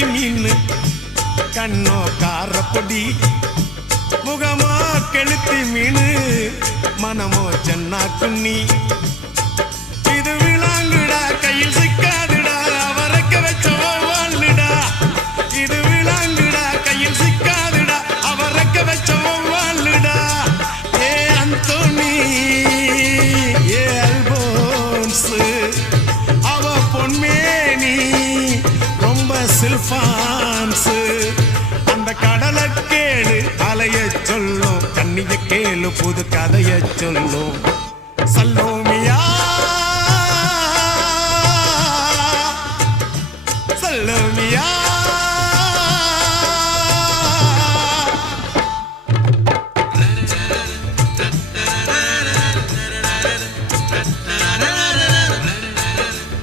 கெளுத்தி மீன் கண்ணோ காரப்பொடி முகமோ கெளுத்தி மீன் மனமோ சென்னா குன்னி இது விளாங்குடா கையில் சிக்காதுடா அவரக்க வச்ச வாழ்டா இது விளாங்குடா கையில் சிக்காதுடா அவரக்க வச்ச வாழ்டா ஏ அந்தோனி ஏ அல்போன்ஸ் அவ பொன்மேனி ரொம்ப சில்பான்ஸ் அந்த கடலை கேளு அலைய சொல்லும் கண்ணிய கேளு புது கதைய சொல்லும் சல்லோ